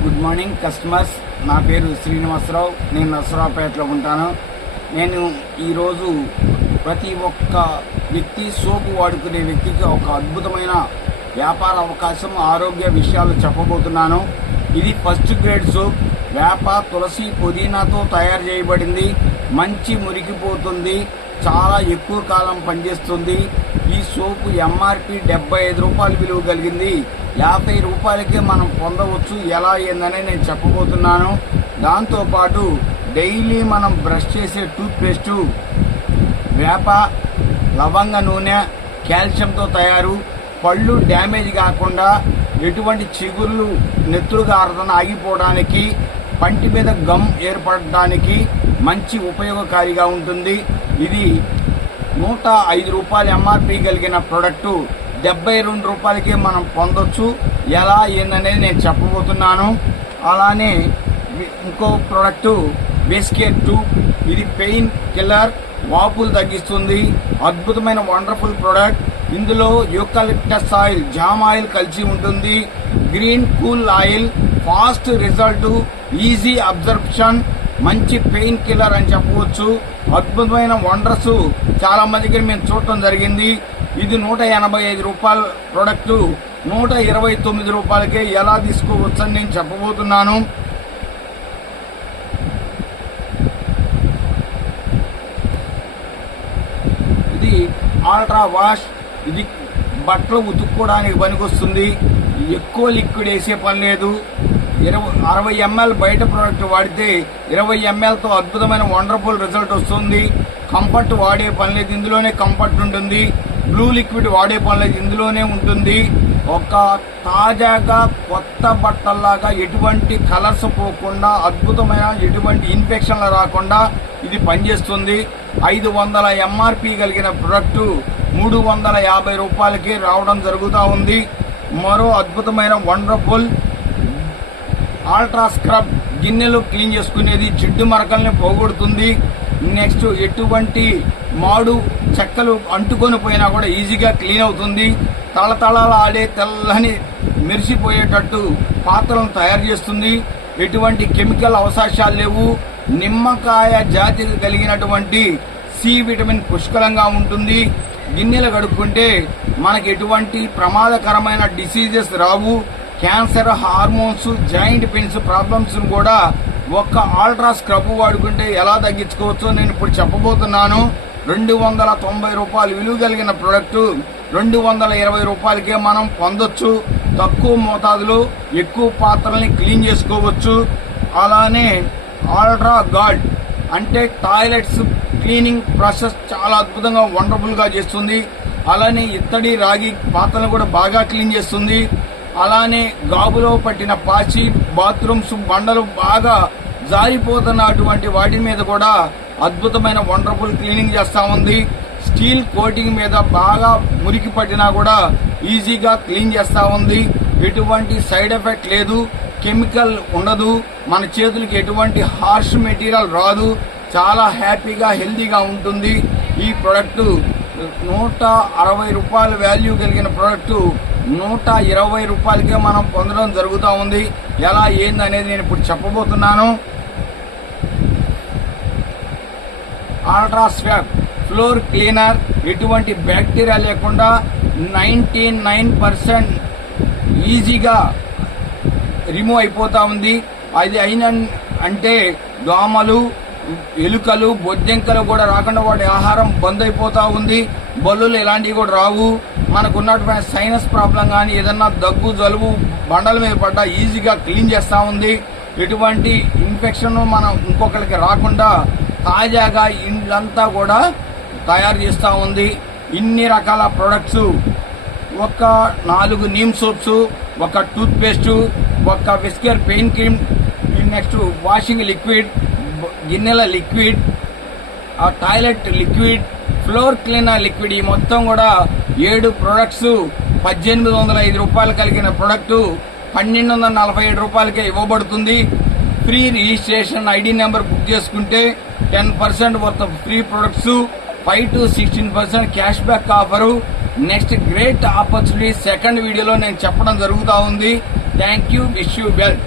Good morning customers. నా పేరు శ్రీనివాసరావు. నేను నరసరావుపేటలో ఉంటాను. నేను ఈరోజు ప్రతి ఒక్క వ్యక్తి సోపు వాడుకునే వ్యక్తికి ఒక అద్భుతమైన వ్యాపార అవకాశం, ఆరోగ్య విషయాలు చెప్పబోతున్నాను. ఇది ఫస్ట్ గ్రేడ్ సోప్. వేప, తులసి, పుదీనాతో తయారు చేయబడింది. మంచి మురికిపోతుంది, చాలా ఎక్కువ కాలం పనిచేస్తుంది. ఈ సోపు ఎంఆర్పి 75 రూపాయలు విలువ కలిగింది. 50 రూపాయలకే మనం పొందవచ్చు. ఎలా ఏందని నేను చెప్పబోతున్నాను. దాంతోపాటు డైలీ మనం బ్రష్ చేసే టూత్ పేస్టు వేప, లవంగ నూనె, కాల్షియంతో తయారు. పళ్ళు డ్యామేజ్ కాకుండా, ఎటువంటి చిగుర్లు నెత్తురు గారదన ఆగిపోవడానికి, పంటి మీద గమ్ ఏర్పడడానికి మంచి ఉపయోగకారిగా ఉంటుంది. ఇది 105 రూపాయలు ఎంఆర్పి కలిగిన ప్రొడక్టు 72 రూపాయలకే మనం పొందొచ్చు. ఎలా ఏందనేది నేను చెప్పబోతున్నాను. అలానే ఇంకో ప్రొడక్టు బేస్కేర్ 2. ఇది పెయిన్ కిల్లర్, వాపులు తగ్గిస్తుంది. అద్భుతమైన వండర్ఫుల్ ప్రొడక్ట్. ఇందులో యూకలిప్టస్ ఆయిల్, జామ్ ఆయిల్ కలిసి ఉంటుంది. Green cool oil, fast result, easy absorption, మంచి పెయిన్ కిల్లర్ అని చెప్పవచ్చు. అద్భుతమైన వండర్స్ చాలా మందికి మేము చూడటం జరిగింది. ఇది 185 రూపాయల ప్రొడక్టు 129 రూపాయలకే ఎలా తీసుకోవచ్చని నేను చెప్పబోతున్నాను. ఇది అల్ట్రా వాష్. ఇది బట్టలు ఉతుక్కోవడానికి పనికొస్తుంది. ఎక్కువ లిక్విడ్ వేసే పని లేదు. 60 ml బయట ప్రోడక్ట్ వాడితే 20 mlతో అద్భుతమైన వండర్ఫుల్ రిజల్ట్ వస్తుంది. కంఫర్ట్ వాడే పని లేదు, ఇందులోనే కంఫర్ట్ ఉంటుంది. బ్లూ లిక్విడ్ వాడే పని లేదు, ఇందులోనే ఉంటుంది. ఒక తాజాగా కొత్త బట్టల్లాగా ఎటువంటి కలర్స్ పోకుండా, అద్భుతమైన ఎటువంటి ఇన్ఫెక్షన్లు రాకుండా ఇది పనిచేస్తుంది. 500 ఎంఆర్పి కలిగిన ప్రొడక్టు 350 రూపాయలకి రావడం జరుగుతూ ఉంది. మరో అద్భుతమైన వండర్ఫుల్ అల్ట్రా స్క్రబ్, గిన్నెలు క్లీన్ చేసుకునేది, జిడ్డు మరకల్ని పోగొడుతుంది. నెక్స్ట్ ఎటువంటి మాడు చెక్కలు అంటుకొని పోయినా కూడా ఈజీగా క్లీన్ అవుతుంది. తళతళలాడే తెల్లని మెరిసిపోయేటట్టు పాత్రలను తయారు చేస్తుంది. ఎటువంటి కెమికల్ అవకాశాలు లేవు. నిమ్మకాయ జాతి కలిగినటువంటి సి విటమిన్ పుష్కలంగా ఉంటుంది. గిన్నెలు కడుక్కుంటే మనకి ఎటువంటి ప్రమాదకరమైన డిసీజెస్ రావు. Cancer, hormones, joint pains problems కూడా ఒక్క అల్ట్రా స్క్రబ్ వాడుకుంటే ఎలా తగ్గించుకోవచ్చో నేను ఇప్పుడు చెప్పబోతున్నాను. 290 రూపాయలు విలువ కలిగిన ప్రొడక్టు 220 రూపాయలకే మనం పొందొచ్చు. తక్కువ మోతాదులో ఎక్కువ పాత్రల్ని క్లీన్ చేసుకోవచ్చు. అలానే అల్ట్రా గార్డ్ అంటే టాయిలెట్స్ క్లీనింగ్ ప్రాసెస్ చాలా అద్భుతంగా వండర్ఫుల్ గా చేస్తుంది. అలానే ఇత్తడి, రాగి పాత్రలను కూడా బాగా క్లీన్ చేస్తుంది. అలానే గాబులో పట్టిన పాచి, బాత్రూమ్స్ బండలు బాగా జారిపోతున్నటువంటి వాటి మీద కూడా అద్భుతమైన వండర్ఫుల్ క్లీనింగ్ చేస్తా ఉంది. స్టీల్ కోటింగ్ మీద బాగా మురికి పట్టినా కూడా ఈజీగా క్లీన్ చేస్తా ఉంది. ఎటువంటి సైడ్ ఎఫెక్ట్ లేదు, కెమికల్ ఉండదు, మన చేతులకి ఎటువంటి హార్ష్ మెటీరియల్ రాదు. చాలా హ్యాపీగా, హెల్దీగా ఉంటుంది. ఈ ప్రొడక్టు 160 రూపాయల వాల్యూ కలిగిన ప్రొడక్టు 120 రూపాయలకే మనం పొందడం జరుగుతూ ఉంది. ఎలా ఏందనేది నేను ఇప్పుడు చెప్పబోతున్నాను. అల్ట్రా స్వాప్ ఫ్లోర్ క్లీనర్, ఎటువంటి బ్యాక్టీరియా లేకుండా 99% ఈజీగా రిమూవ్ అయిపోతా ఉంది. అది అయిన అంటే దోమలు, ఎలుకలు, బొద్దింకలు కూడా రాకుండా వాటి ఆహారం బంద్ అయిపోతా ఉంది. బల్లులు ఇలాంటివి కూడా రావు. మనకున్నటువంటి సైనస్ ప్రాబ్లం కానీ, ఏదన్నా దగ్గు, జలుబు బండల మీద పడ్డా ఈజీగా క్లీన్ చేస్తా ఉంది. ఎటువంటి ఇన్ఫెక్షన్ మనం ఇంకొకరికి రాకుండా తాజాగా ఇండ్లంతా కూడా తయారు చేస్తూ ఉంది. ఇన్ని రకాల ప్రొడక్ట్స్, ఒక 4 నీమ్ సోప్స్, ఒక టూత్ పేస్ట్, ఒక whisker pain cream, next washing liquid, గిన్నెల లిక్విడ్, ఆ toilet liquid, floor cleaner liquid, ఈ మొత్తం కూడా 7 ప్రొడక్ట్స్ 1805 రూపాయలు కలిగిన ప్రొడక్టు 1247 రూపాయలకే ఇవ్వబడుతుంది. Free registration ID number book చేసుకుంటే 10% worth free products, 5 to 16% cash back offer. Next great opportunity second వీడియోలో నేను చెప్పడం జరుగుతూ ఉంది. Thank you, wish you well.